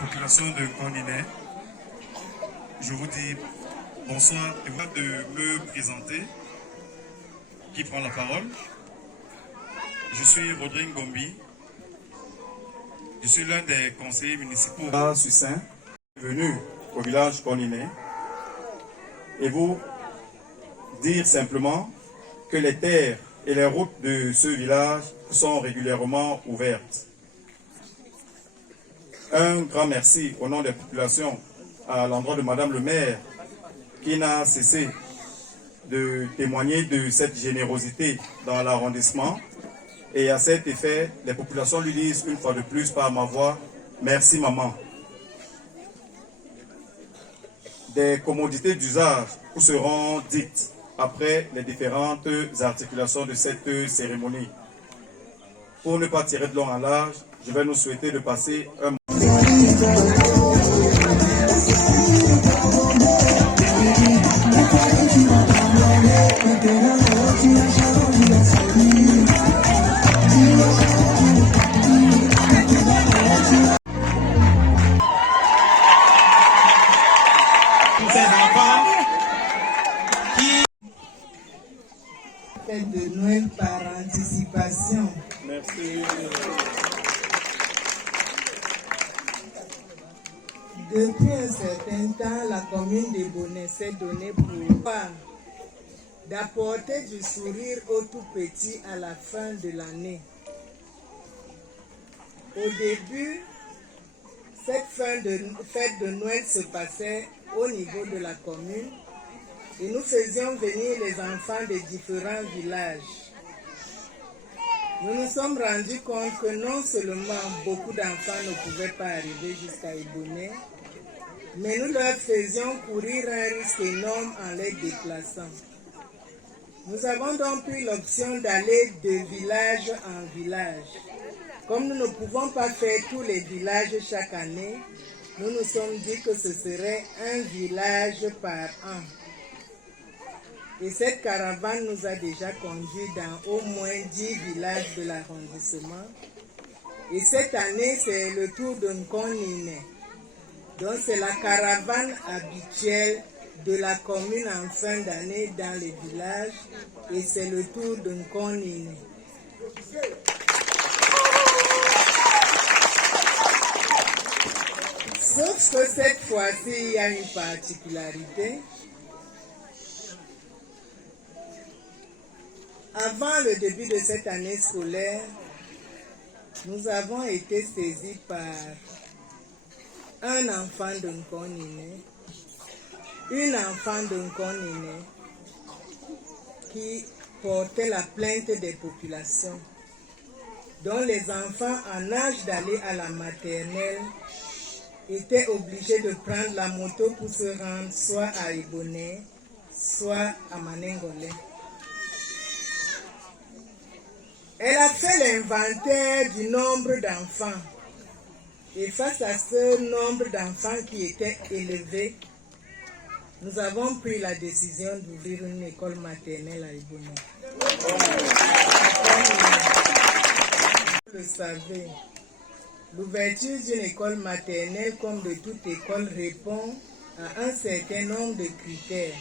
Population de Corninet, je vous dis bonsoir et vous de me présenter. Qui prend la parole? Je suis Rodrigue Gombi. Je suis l'un des conseillers municipaux Succinct, venu au village Corninet, et vous dire simplement que les terres et les routes de ce village sont régulièrement ouvertes. Un grand merci au nom des populations à l'endroit de Madame le maire qui n'a cessé de témoigner de cette générosité dans l'arrondissement. Et à cet effet, les populations lui disent une fois de plus par ma voix, merci maman. Des commodités d'usage vous seront dites après les différentes articulations de cette cérémonie. Pour ne pas tirer de long en large, je vais nous souhaiter de passer un moment. fête de Noël par anticipation. Merci. Depuis un certain temps, la commune de Bonnet s'est donnée pour d'apporter du sourire aux tout petits à la fin de l'année. Au début, cette fête de Noël se passait au niveau de la commune et nous faisions venir les enfants de différents villages. Nous nous sommes rendus compte que non seulement beaucoup d'enfants ne pouvaient pas arriver jusqu'à Ebonné, mais nous leur faisions courir un risque énorme en les déplaçant. Nous avons donc pris l'option d'aller de village en village. Comme nous ne pouvons pas faire tous les villages chaque année, nous nous sommes dit que ce serait un village par an. Et cette caravane nous a déjà conduits dans au moins 10 villages de l'arrondissement. Et cette année, c'est le tour de Nkonine. Donc c'est la caravane habituelle de la commune en fin d'année dans les villages. Et c'est le tour de Nkonine. Sauf que cette fois-ci, il y a une particularité. Avant le début de cette année scolaire, nous avons été saisis par un enfant de Nkonine, une enfant de Nkonine qui portait la plainte des populations, dont les enfants en âge d'aller à la maternelle étaient obligés de prendre la moto pour se rendre soit à Ebonné, soit à Manengolé. Elle a fait l'inventaire du nombre d'enfants. Et face à ce nombre d'enfants qui était élevé, nous avons pris la décision d'ouvrir une école maternelle à Ebonné. Vous le savez, l'ouverture d'une école maternelle, comme de toute école, répond à un certain nombre de critères.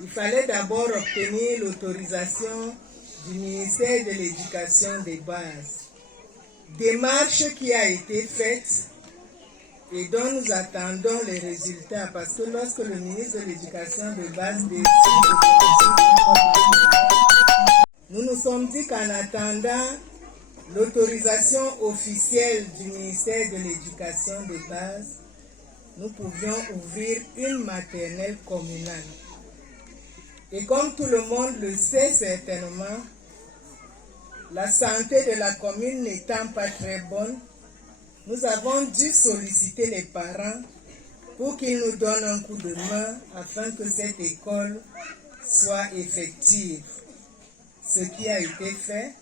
Il fallait d'abord obtenir l'autorisation du ministère de l'Éducation des bases. Démarche qui a été faite et dont nous attendons les résultats, parce que lorsque le ministre de l'Éducation de base décide de nous nous sommes dit qu'en attendant l'autorisation officielle du ministère de l'Éducation de base, nous pouvions ouvrir une maternelle communale. Et comme tout le monde le sait certainement, la santé de la commune n'étant pas très bonne, nous avons dû solliciter les parents pour qu'ils nous donnent un coup de main afin que cette école soit effective. Ce qui a été fait,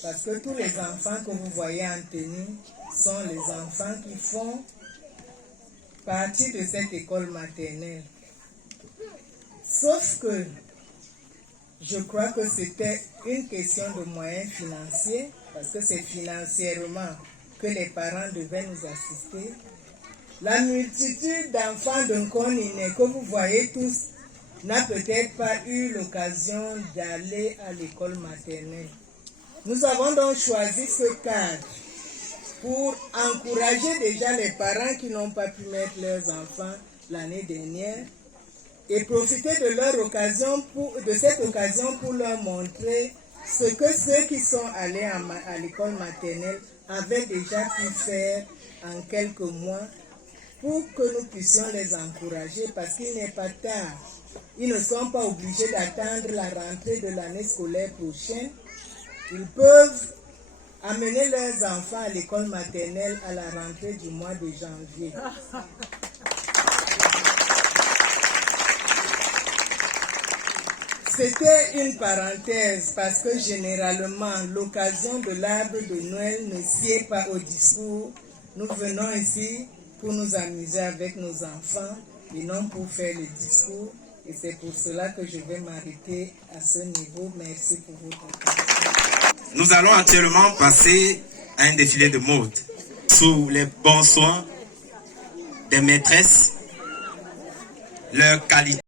parce que tous les enfants que vous voyez en tenue sont les enfants qui font partie de cette école maternelle. Sauf que je crois que c'était une question de moyens financiers, parce que c'est financièrement que les parents devaient nous assister. La multitude d'enfants de Nkonine que vous voyez tous n'a peut-être pas eu l'occasion d'aller à l'école maternelle. Nous avons donc choisi ce cadre pour encourager déjà les parents qui n'ont pas pu mettre leurs enfants l'année dernière et profiter de cette occasion pour leur montrer ce que ceux qui sont allés à l'école maternelle avaient déjà pu faire en quelques mois pour que nous puissions les encourager parce qu'il n'est pas tard. Ils ne sont pas obligés d'attendre la rentrée de l'année scolaire prochaine. Ils peuvent amener leurs enfants à l'école maternelle à la rentrée du mois de janvier. C'était une parenthèse parce que généralement, l'occasion de l'arbre de Noël ne sied pas au discours. Nous venons ici pour nous amuser avec nos enfants et non pour faire le discours. Et c'est pour cela que je vais m'arrêter à ce niveau. Merci pour votre attention. Nous allons actuellement passer à un défilé de mode sous les bons soins des maîtresses, leur qualité.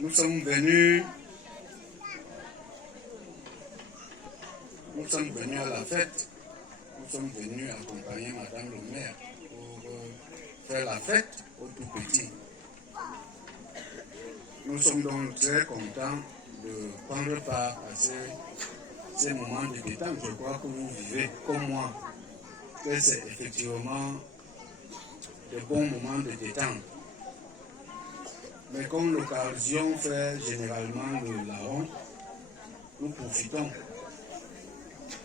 Nous sommes venus à la fête. Nous sommes venus accompagner Madame le maire pour faire la fête aux tout petits. Nous sommes donc très contents de prendre part à ces moments de détente. Je crois que vous vivez comme moi, que c'est effectivement de bons moments de détente. Mais comme l'occasion fait généralement le larron, nous profitons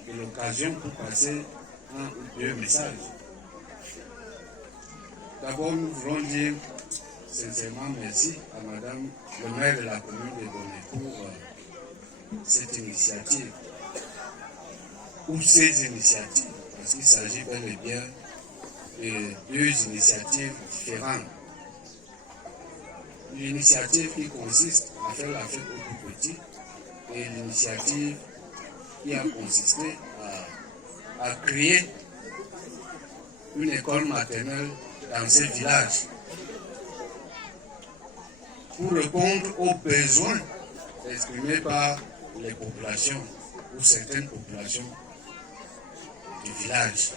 de l'occasion pour passer un ou deux messages. D'abord, nous voulons dire sincèrement merci à Madame le maire de la commune de Bonnet pour cette initiative, ou ces initiatives, parce qu'il s'agit bel et bien de deux initiatives différentes. L'initiative qui consiste à faire la fête aux tout petits et l'initiative qui a consisté à créer une école maternelle dans ces villages pour répondre aux besoins exprimés par les populations ou certaines populations du village.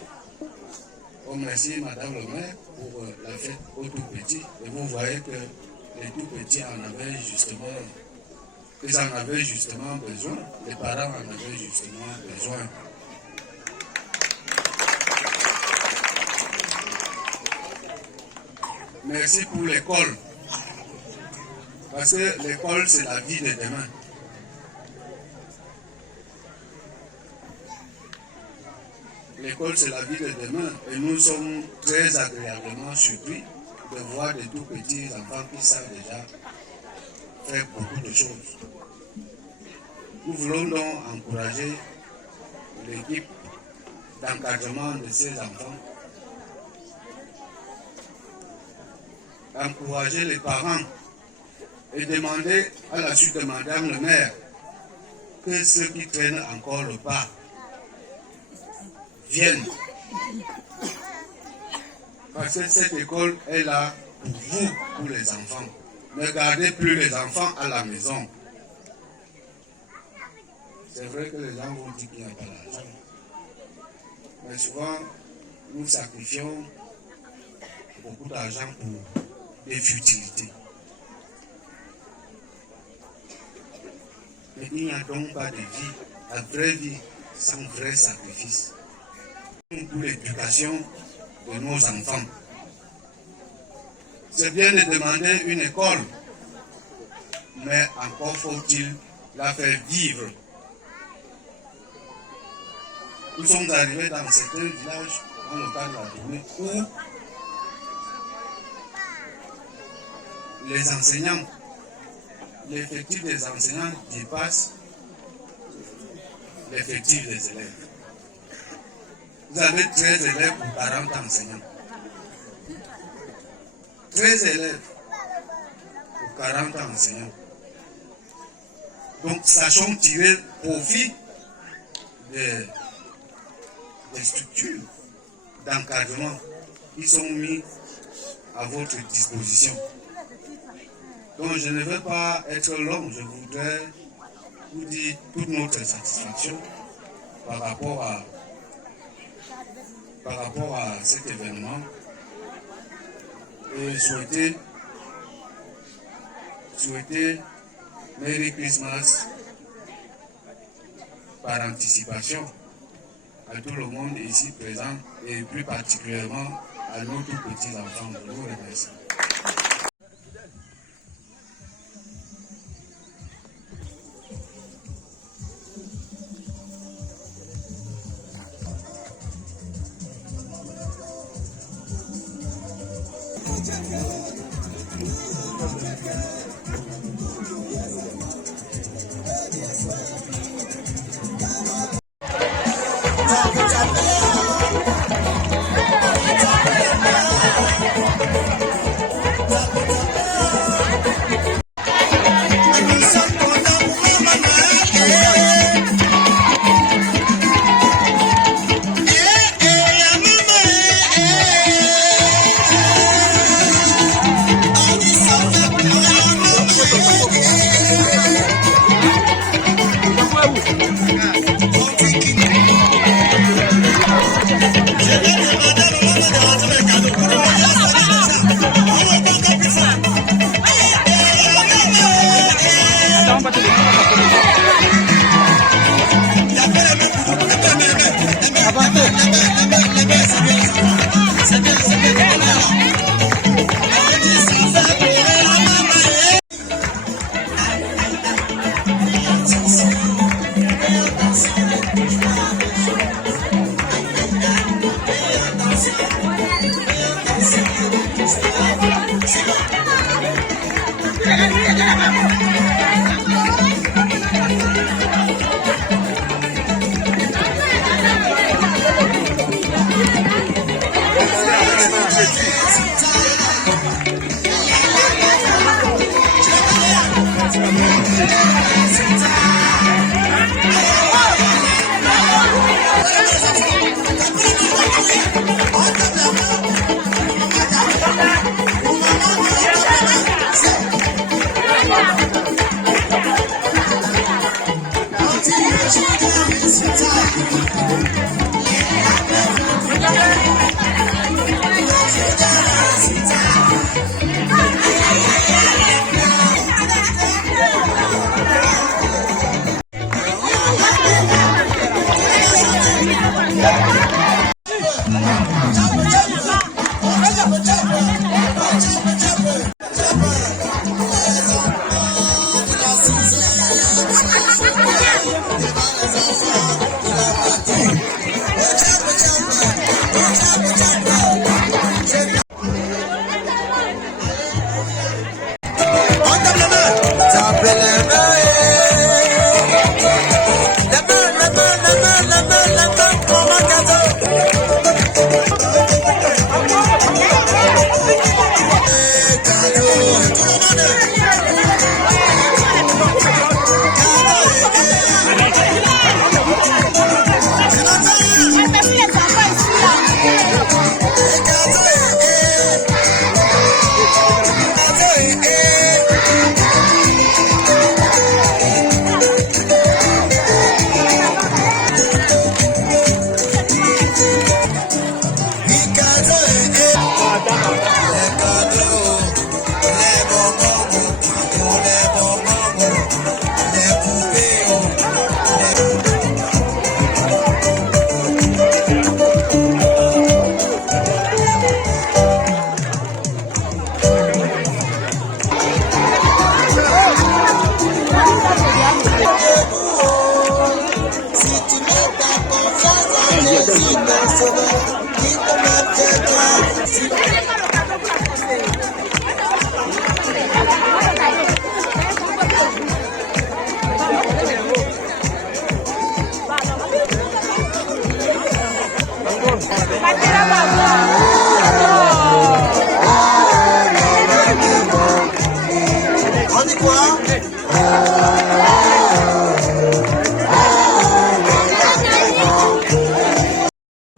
Oh, merci Madame le maire pour la fête aux tout petits. Et vous voyez que les tout petits en avaient justement besoin. Les parents en avaient justement besoin. Merci pour l'école. Parce que l'école, c'est la vie de demain. L'école, c'est la vie de demain. Et nous sommes très agréablement surpris de voir des tout petits enfants qui savent déjà faire beaucoup de choses. Nous voulons donc encourager l'équipe d'encadrement de ces enfants, encourager les parents et demander à la suite de Madame le maire que ceux qui traînent encore le pas viennent. Parce que cette école est là pour vous, pour les enfants. Ne gardez plus les enfants à la maison. C'est vrai que les gens vont dire qu'il n'y a pas d'argent. Mais souvent, nous sacrifions beaucoup d'argent pour des futilités. Mais il n'y a donc pas de vie, la vraie vie, sans vrai sacrifice. Pour l'éducation de nos enfants. C'est bien de demander une école, mais encore faut-il la faire vivre. Nous sommes arrivés dans certains villages, dans le cadre de la journée, où les enseignants, l'effectif des enseignants dépasse l'effectif des élèves. Vous avez 13 élèves pour 40 enseignants. 13 élèves pour 40 enseignants. Donc, sachons tirer profit des structures d'encadrement qui sont mises à votre disposition. Donc, je ne veux pas être long, je voudrais vous dire toute notre satisfaction par rapport à cet événement et souhaiter Merry Christmas par anticipation à tout le monde ici présent et plus particulièrement à nos tout petits enfants. Je vous remercie.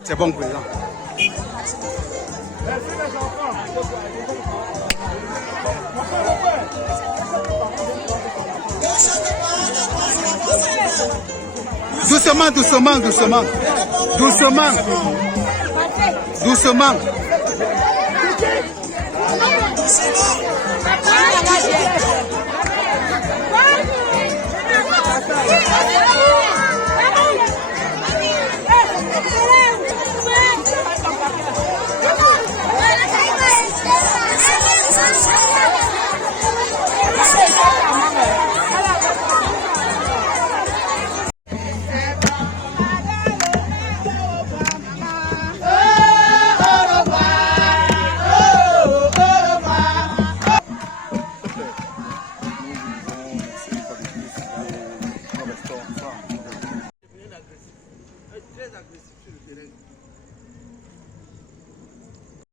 C'est bon, président. Doucement, doucement, doucement. Doucement. Doucement.